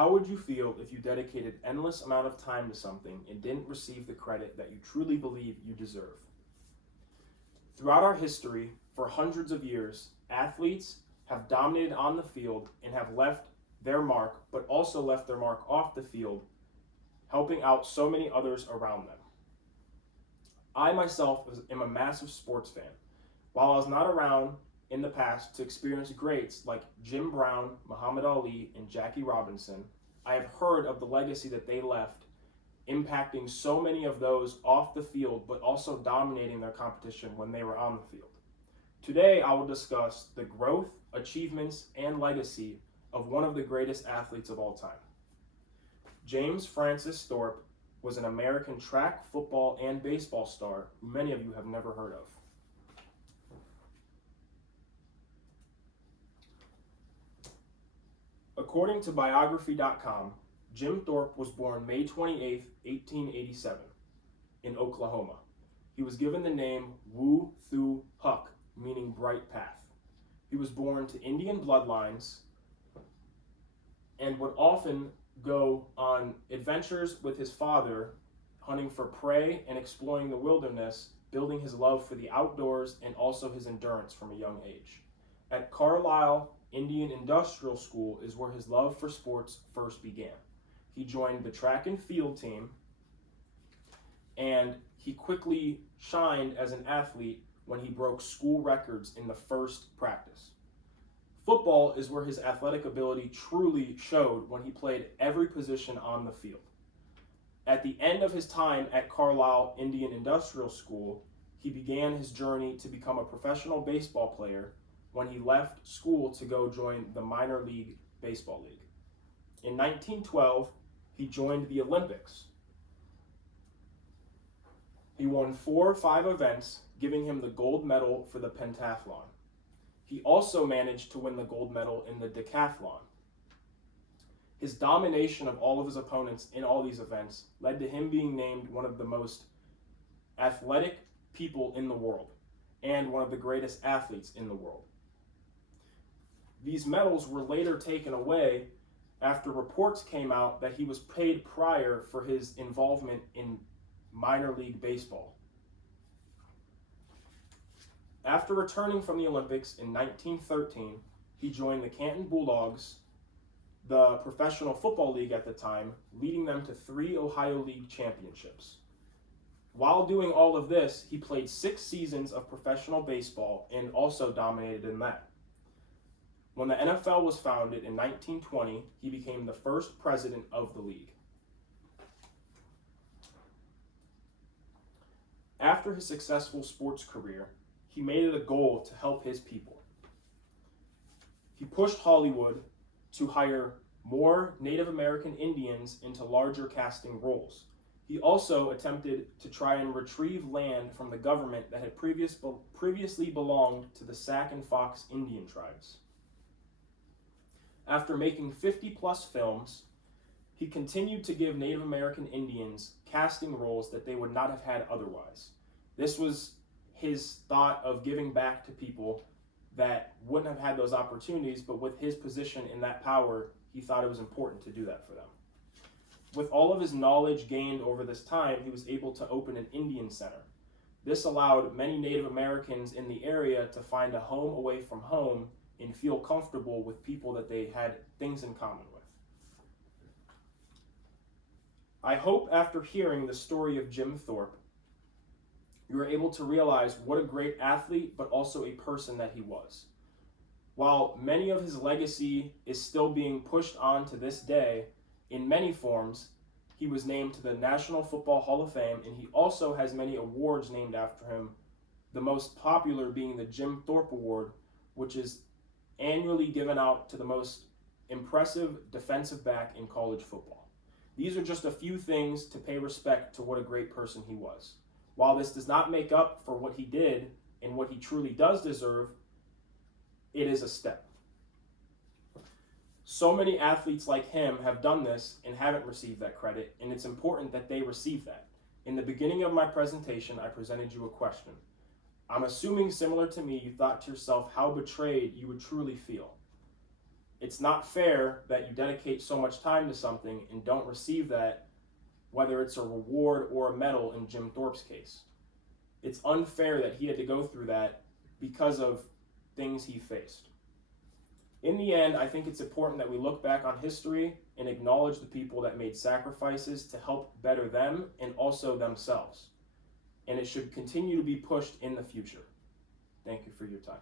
How would you feel if you dedicated endless amount of time to something and didn't receive the credit that you truly believe you deserve? Throughout our history, for hundreds of years, athletes have dominated on the field and have left their mark, but also left their mark off the field, helping out so many others around them. I myself am a massive sports fan. While I was not around in the past to experience greats like Jim Brown, Muhammad Ali, and Jackie Robinson, I have heard of the legacy that they left, impacting so many of those off the field, but also dominating their competition when they were on the field. Today, I will discuss the growth, achievements, and legacy of one of the greatest athletes of all time. James Francis Thorpe was an American track, football, and baseball star who many of you have never heard of. According to biography.com, Jim Thorpe was born May 28, 1887, in Oklahoma. He was given the name Wu Thu Huck, meaning bright path. He was born to Indian bloodlines and would often go on adventures with his father, hunting for prey and exploring the wilderness, building his love for the outdoors and also his endurance from a young age. At Carlisle Indian Industrial School is where his love for sports first began. He joined the track and field team, and he quickly shined as an athlete when he broke school records in the first practice. Football is where his athletic ability truly showed when he played every position on the field. At the end of his time at Carlisle Indian Industrial School, he began his journey to become a professional baseball player when he left school to go join the minor league baseball league. In 1912, he joined the Olympics. He won 4 or 5 events, giving him the gold medal for the pentathlon. He also managed to win the gold medal in the decathlon. His domination of all of his opponents in all these events led to him being named one of the most athletic people in the world and one of the greatest athletes in the world. These medals were later taken away after reports came out that he was paid prior for his involvement in minor league baseball. After returning from the Olympics in 1913, he joined the Canton Bulldogs, the professional football league at the time, leading them to 3 Ohio League championships. While doing all of this, he played 6 seasons of professional baseball and also dominated in that. When the NFL was founded in 1920, he became the first president of the league. After his successful sports career, he made it a goal to help his people. He pushed Hollywood to hire more Native American Indians into larger casting roles. He also attempted to try and retrieve land from the government that had previously belonged to the Sac and Fox Indian tribes. After making 50-plus films, he continued to give Native American Indians casting roles that they would not have had otherwise. This was his thought of giving back to people that wouldn't have had those opportunities, but with his position in that power, he thought it was important to do that for them. With all of his knowledge gained over this time, he was able to open an Indian center. This allowed many Native Americans in the area to find a home away from home and feel comfortable with people that they had things in common with. I hope after hearing the story of Jim Thorpe, you were able to realize what a great athlete, but also a person that he was. While many of his legacy is still being pushed on to this day, in many forms, he was named to the National Football Hall of Fame, and he also has many awards named after him, the most popular being the Jim Thorpe Award, which is annually given out to the most impressive defensive back in college football. These are just a few things to pay respect to what a great person he was. While this does not make up for what he did and what he truly does deserve, it is a step. So many athletes like him have done this and haven't received that credit, and it's important that they receive that. In the beginning of my presentation, I presented you a question. I'm assuming, similar to me, you thought to yourself how betrayed you would truly feel. It's not fair that you dedicate so much time to something and don't receive that, whether it's a reward or a medal in Jim Thorpe's case. It's unfair that he had to go through that because of things he faced. In the end, I think it's important that we look back on history and acknowledge the people that made sacrifices to help better them and also themselves. And it should continue to be pushed in the future. Thank you for your time.